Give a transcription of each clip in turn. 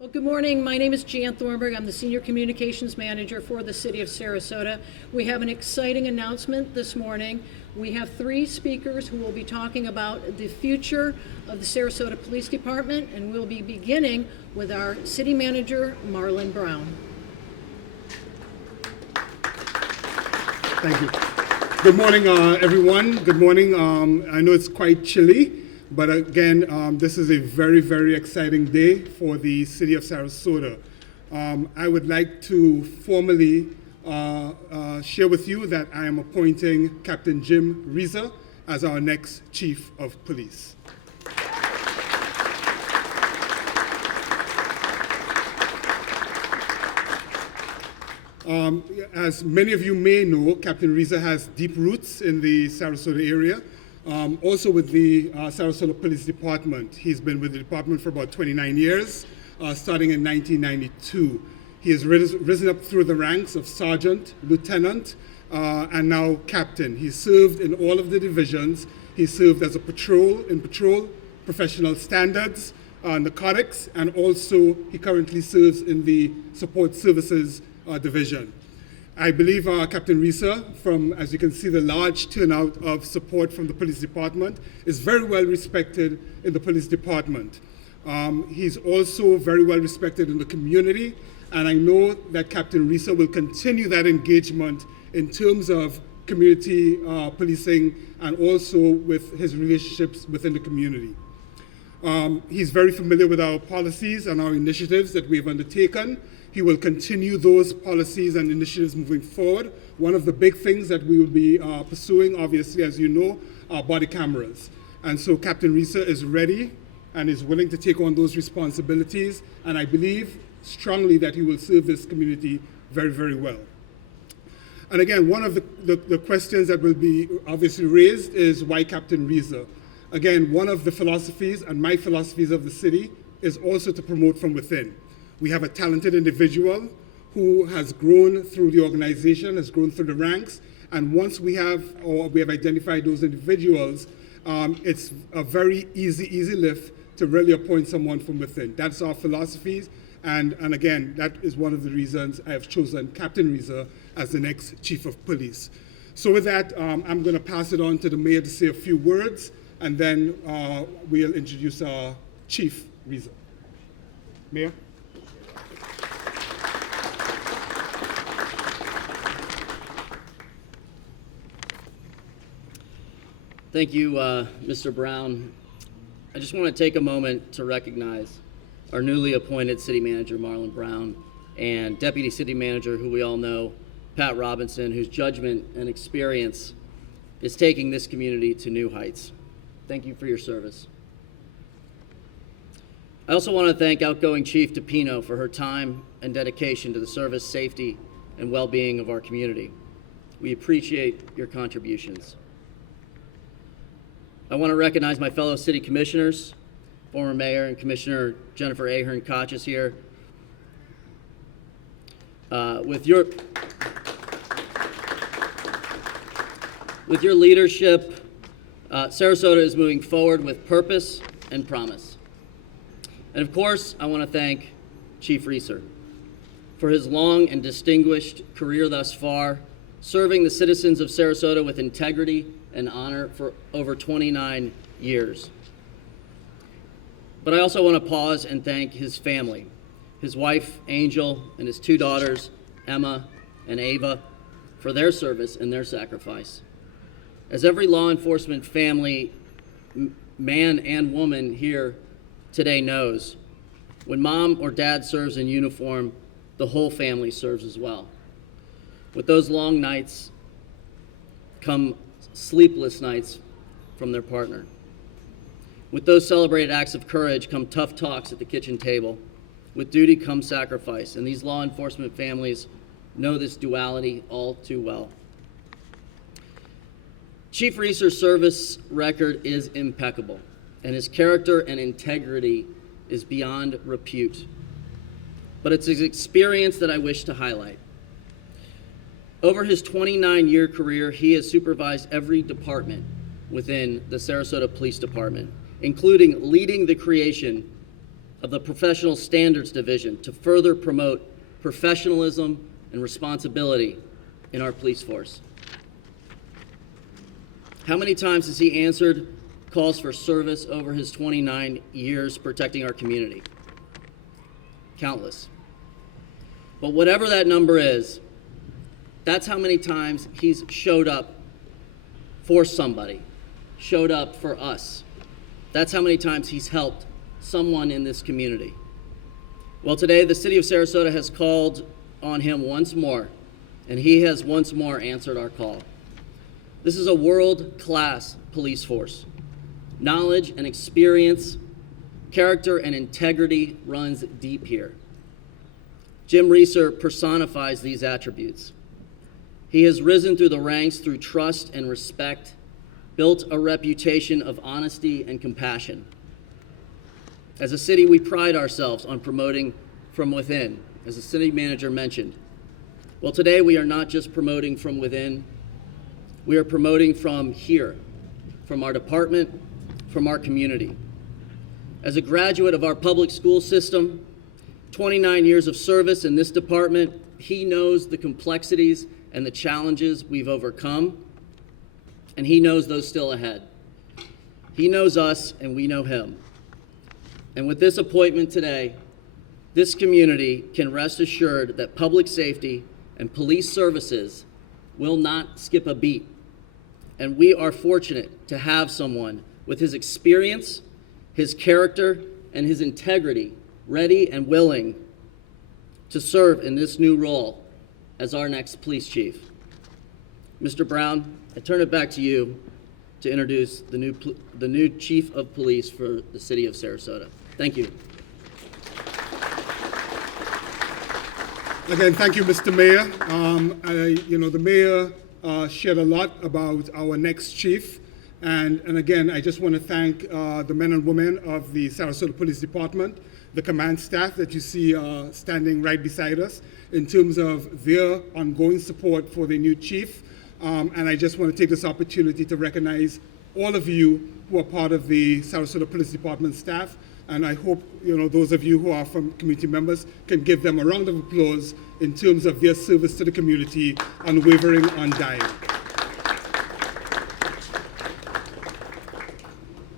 Well, good morning. My name is Jan Thornburg. I'm the Senior Communications Manager for the City of Sarasota. We have an exciting announcement this morning. We have 3 speakers who will be talking about the future of the Sarasota Police Department, and we'll be beginning with our City Manager, Marlon Brown. Thank you. Good morning, everyone. Good morning. I know it's quite chilly, but again, this is a very, very exciting day for the City of Sarasota. I would like to formally share with you that I am appointing Captain Jim Rieser as our next Chief of Police. As many of you may know, Captain Rieser has deep roots in the Sarasota area, also with the Sarasota Police Department. He's been with the department for about 29 years, starting in 1992. He has risen up through the ranks of sergeant, lieutenant, and now captain. He served in all of the divisions. He served as a patrol, professional standards, narcotics, and also he currently serves in the support services division. I believe Captain Rieser, from, as you can see, the large turnout of support from the police department, is very well respected in the police department. He's also very well respected in the community, and I know that Captain Rieser will continue that engagement in terms of community policing and also with his relationships within the community. He's very familiar with our policies and our initiatives that we have undertaken. He will continue those policies and initiatives moving forward. One of the big things that we will be pursuing, obviously, as you know, are body cameras. And so Captain Rieser is ready and is willing to take on those responsibilities. And I believe strongly that he will serve this community very, very well. And again, one of the questions that will be obviously raised is why Captain Rieser? Again, one of the philosophies and my philosophies of the city is also to promote from within. We have a talented individual who has grown through the organization, has grown through the ranks, and once we have identified those individuals, it's a very easy lift to really appoint someone from within. That's our philosophies, and again, that is one of the reasons I have chosen Captain Rieser as the next Chief of Police. So with that, I'm going to pass it on to the Mayor to say a few words, and then we'll introduce our Chief Rieser. Mayor? Thank you, Mr. Brown. I just want to take a moment to recognize our newly appointed City Manager, Marlon Brown, and Deputy City Manager, who we all know, Pat Robinson, whose judgment and experience is taking this community to new heights. Thank you for your service. I also want to thank outgoing Chief DePino for her time and dedication to the service, safety, and well-being of our community. We appreciate your contributions. I want to recognize my fellow city commissioners. Former Mayor and Commissioner Jennifer Ahern Koch is here. With your leadership, Sarasota is moving forward with purpose and promise. And of course, I want to thank Chief Rieser for his long and distinguished career thus far, serving the citizens of Sarasota with integrity and honor for over 29 years. But I also want to pause and thank his family, his wife, Angel, and his 2 daughters, Emma and Ava, for their service and their sacrifice. As every law enforcement family, man and woman here today knows, when mom or dad serves in uniform, the whole family serves as well. With those long nights come sleepless nights from their partner. With those celebrated acts of courage come tough talks at the kitchen table. With duty comes sacrifice, and these law enforcement families know this duality all too well. Chief Rieser's service record is impeccable, and his character and integrity is beyond repute. But it's his experience that I wish to highlight. Over his 29-year career, he has supervised every department within the Sarasota Police Department, including leading the creation of the Professional Standards Division to further promote professionalism and responsibility in our police force. How many times has he answered calls for service over his 29 years protecting our community? Countless. But whatever that number is, that's how many times he's showed up for somebody, showed up for us. That's how many times he's helped someone in this community. Well, today the City of Sarasota has called on him once more, and he has once more answered our call. This is a world-class police force. Knowledge and experience, character and integrity runs deep here. Jim Rieser personifies these attributes. He has risen through the ranks through trust and respect, built a reputation of honesty and compassion. As a city, we pride ourselves on promoting from within, as the city manager mentioned. Well, today we are not just promoting from within, we are promoting from here, from our department, from our community. As a graduate of our public school system, 29 years of service in this department, he knows the complexities and the challenges we've overcome, and he knows those still ahead. He knows us, and we know him. And with this appointment today, this community can rest assured that public safety and police services will not skip a beat. And we are fortunate to have someone with his experience, his character, and his integrity ready and willing to serve in this new role as our next police chief. Mr. Brown, I turn it back to you to introduce the new chief of police for the city of Sarasota. Thank you. Again, thank you, Mr. Mayor. The mayor shared a lot about our next chief. And again, I just want to thank the men and women of the Sarasota Police Department, the command staff that you see standing right beside us in terms of their ongoing support for the new chief. And I just want to take this opportunity to recognize all of you who are part of the Sarasota Police Department staff. And I hope those of you who are from community members can give them a round of applause in terms of their service to the community, unwavering, undying.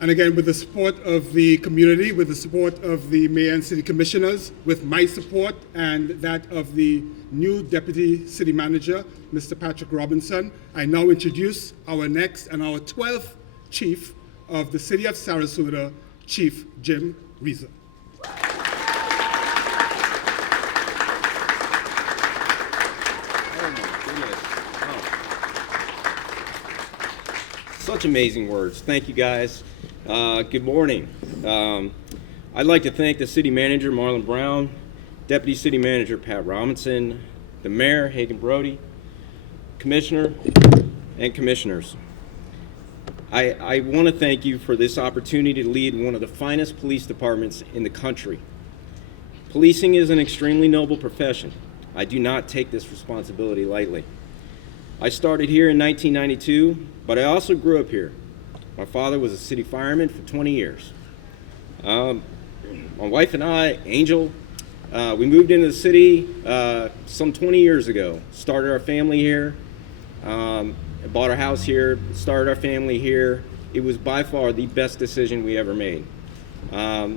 And again, with the support of the community, with the support of the mayor and city commissioners, with my support and that of the new deputy city manager, Mr. Patrick Robinson, I now introduce our next and our 12th chief of the city of Sarasota, Chief Jim Rieser. Such amazing words. Thank you, guys. Good morning. I'd like to thank the City Manager, Marlon Brown, Deputy City Manager, Pat Robinson, the Mayor, Hagan Brody, Commissioner, and Commissioners. I want to thank you for this opportunity to lead one of the finest police departments in the country. Policing is an extremely noble profession. I do not take this responsibility lightly. I started here in 1992, but I also grew up here. My father was a city fireman for 20 years. My wife and I, Angel, we moved into the city some 20 years ago. Started our family here, bought our house here, started our family here. It was by far the best decision we ever made. I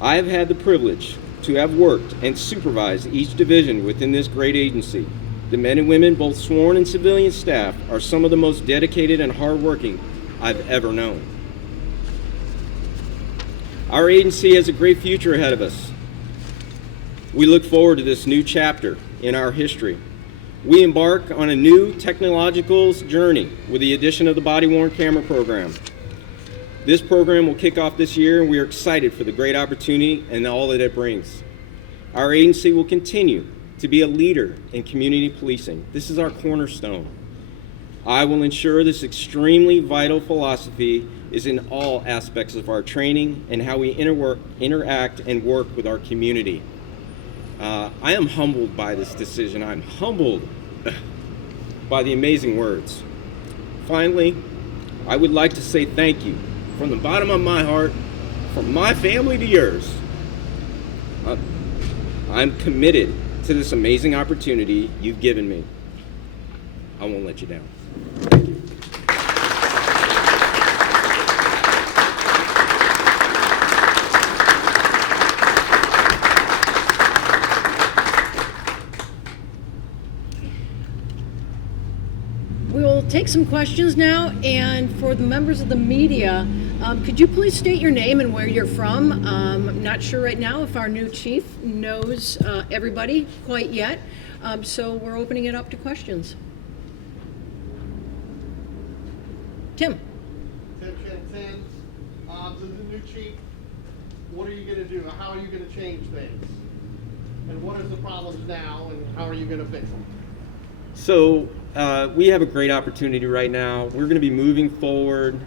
have had the privilege to have worked and supervised each division within this great agency. The men and women, both sworn and civilian staff, are some of the most dedicated and hardworking I've ever known. Our agency has a great future ahead of us. We look forward to this new chapter in our history. We embark on a new technological journey with the addition of the body-worn camera program. This program will kick off this year, and we are excited for the great opportunity and all that it brings. Our agency will continue to be a leader in community policing. This is our cornerstone. I will ensure this extremely vital philosophy is in all aspects of our training and how we interact and work with our community. I am humbled by this decision. I'm humbled by the amazing words. Finally, I would like to say thank you from the bottom of my heart, from my family to yours. I'm committed to this amazing opportunity you've given me. I won't let you down. Thank you. We'll take some questions now, and for the members of the media, could you please state your name and where you're from? I'm not sure right now if our new chief knows everybody quite yet, so we're opening it up to questions. Tim. Tim Shantan, to the new chief, what are you going to do? How are you going to change things? And what are the problems now, and how are you going to fix them? So we have a great opportunity right now. We're going to be moving forward.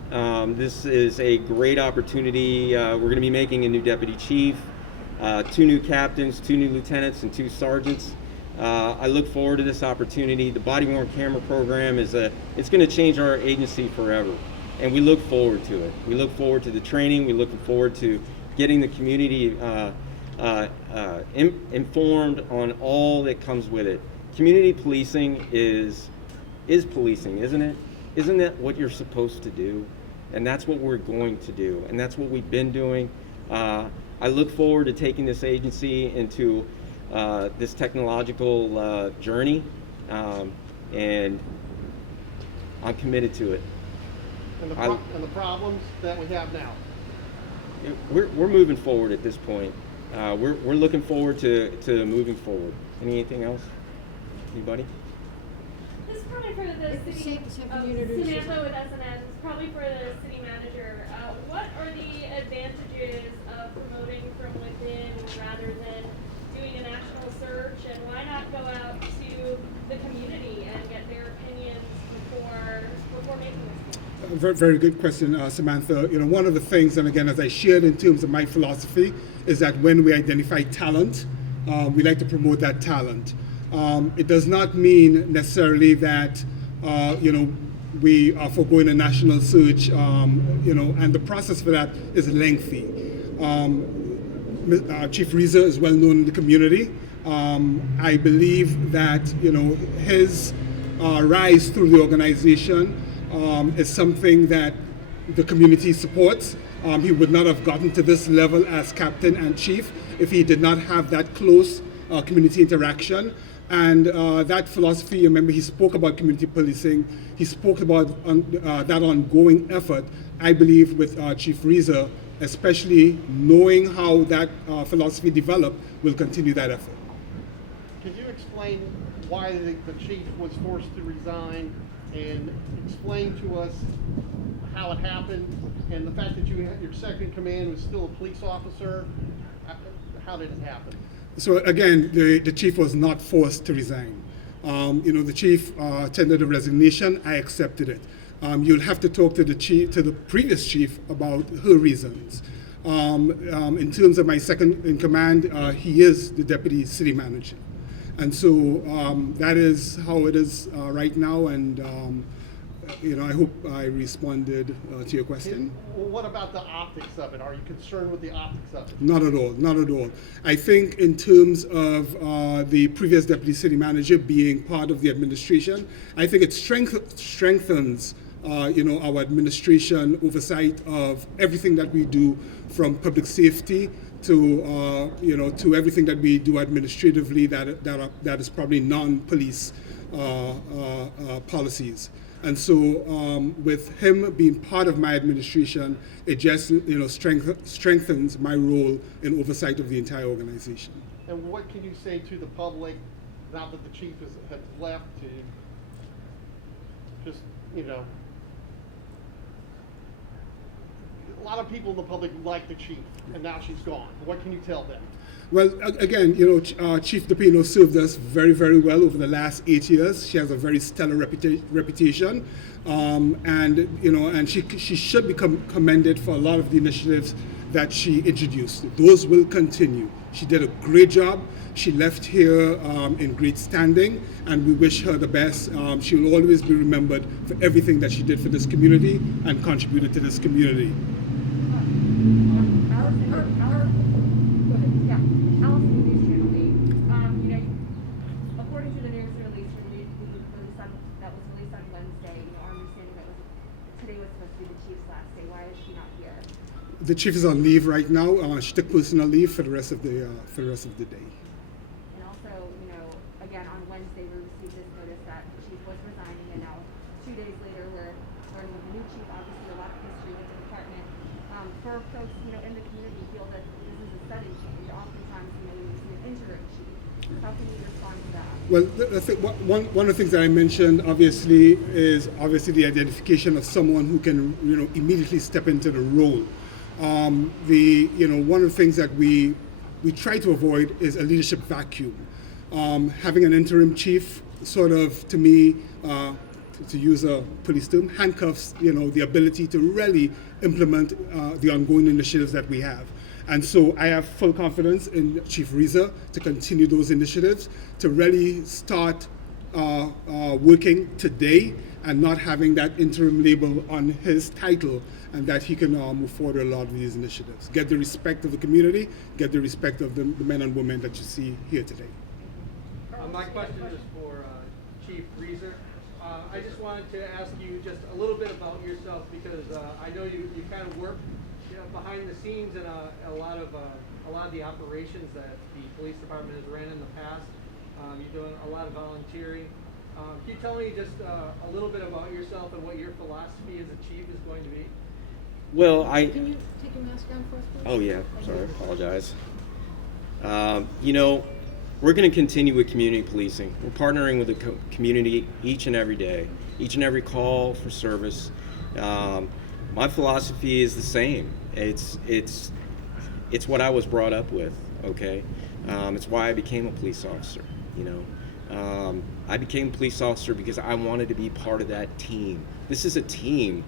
This is a great opportunity. We're going to be making a new deputy chief, 2 new captains, 2 new lieutenants, and 2 sergeants. I look forward to this opportunity. The body-worn camera program it's going to change our agency forever, and we look forward to it. We look forward to the training. We look forward to getting the community informed on all that comes with it. Community policing is policing, isn't it? Isn't that what you're supposed to do? And that's what we're going to do, and that's what we've been doing. I look forward to taking this agency into this technological journey, and I'm committed to it. And the problems that we have now? We're moving forward at this point. We're looking forward to moving forward. Anything else? Anybody? This is probably for the city of Samantha with SNS. It's probably for the city manager. What are the advantages of promoting from within rather than doing a national search? And why not go out to the community and get their opinions before making this? Very, very good question, Samantha. You know, one of the things, and again, as I shared in terms of my philosophy, is that when we identify talent, we like to promote that talent. It does not mean necessarily that, we are foregoing a national search, and the process for that is lengthy. Chief Rieser is well known in the community. I believe that, his rise through the organization is something that the community supports. He would not have gotten to this level as captain and chief if he did not have that close community interaction. And that philosophy, remember, he spoke about community policing. He spoke about that ongoing effort. I believe with Chief Rieser, especially knowing how that philosophy developed, will continue that effort. Can you explain why the chief was forced to resign, and explain to us how it happened, and the fact that your second in command was still a police officer? How did it happen? So again, the chief was not forced to resign. The chief tendered a resignation. I accepted it. You'll have to talk to the previous chief about her reasons. In terms of my second in command, he is the deputy city manager, and so that is how it is right now. And I hope I responded to your question. Well, what about the optics of it? Are you concerned with the optics of it? Not at all, not at all. I think in terms of the previous deputy city manager being part of the administration, I think it strengthens our administration oversight of everything that we do, from public safety to to everything that we do administratively that is probably non-police policies. And so with him being part of my administration, it just strengthens my role in oversight of the entire organization. And what can you say to the public now that the chief has left, to just, a lot of people in the public like the chief, and now she's gone. What can you tell them? Well, again, Chief DePino served us very, very well over the last 8 years. She has a very stellar reputation, and she should be commended for a lot of the initiatives that she introduced. Those will continue. She did a great job. She left here in great standing, and we wish her the best. She will always be remembered for everything that she did for this community and contributed to this community. Our that was released on Wednesday, our understanding that today was supposed to be the chief's last day. Why is she not here? The chief is on leave right now. She took personal leave for the rest of the day. And also, again, on Wednesday we received this notice that the chief was resigning, and now 2 days later we're learning of the new chief. Obviously, a lot of history with the department. For folks, in the community, feel that this is a sudden change. Oftentimes, we see an interim chief. How can you respond to that? Well, one of the things that I mentioned obviously is the identification of someone who can immediately step into the role. One of the things that we try to avoid is a leadership vacuum. Having an interim chief sort of, to me, to use a police term, handcuffs the ability to really implement the ongoing initiatives that we have. And so I have full confidence in Chief Rieser to continue those initiatives, to really start working today and not having that interim label on his title, and that he can move forward with a lot of these initiatives. Get the respect of the community, get the respect of the men and women that you see here today. My question is for Chief Rieser. I just wanted to ask you just a little bit about yourself, because I know you kind of work behind the scenes in a lot of the operations that the police department has ran in the past. You're doing a lot of volunteering. Can you tell me just a little bit about yourself and what your philosophy as a chief is going to be? Well, Can you take your mask down for us, please? Oh yeah, sorry, I apologize. We're going to continue with community policing. We're partnering with the community each and every day, each and every call for service. My philosophy is the same. It's what I was brought up with. Okay, it's why I became a police officer. I became a police officer because I wanted to be part of that team. This is a team.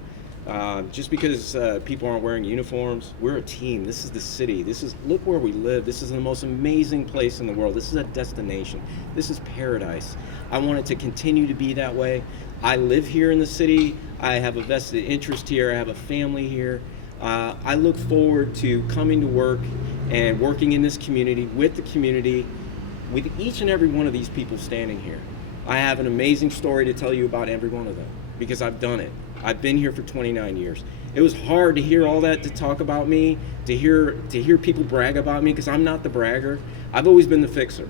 Just because people aren't wearing uniforms, we're a team. This is the city. Look where we live. This is the most amazing place in the world. This is a destination. This is paradise. I want it to continue to be that way. I live here in the city. I have a vested interest here. I have a family here. I look forward to coming to work and working in this community, with each and every one of these people standing here. I have an amazing story to tell you about every one of them, because I've done it. I've been here for 29 years. It was hard to hear all that, to talk about me, to hear people brag about me, because I'm not the bragger. I've always been the fixer.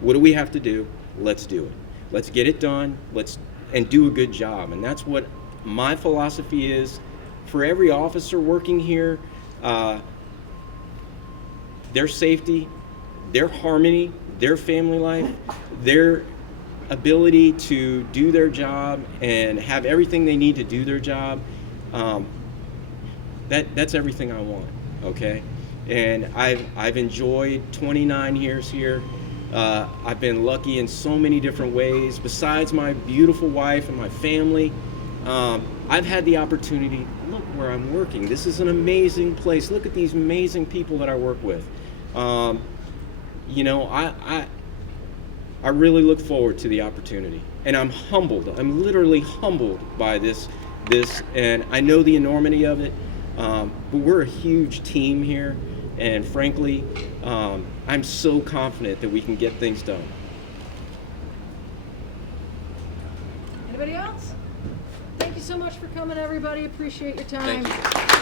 What do we have to do? Let's do it. Let's get it done. And do a good job. And that's what my philosophy is for every officer working here. Their safety, their harmony, their family life, their ability to do their job and have everything they need to do their job, that's everything I want, okay? And I've enjoyed 29 years here. I've been lucky in so many different ways. Besides my beautiful wife and my family, I've had the opportunity, look where I'm working. This is an amazing place. Look at these amazing people that I work with. I really look forward to the opportunity, and I'm humbled. I'm literally humbled by this, and I know the enormity of it. But we're a huge team here, and frankly, I'm so confident that we can get things done. Anybody else? Thank you so much for coming, everybody. Appreciate your time. Thank you.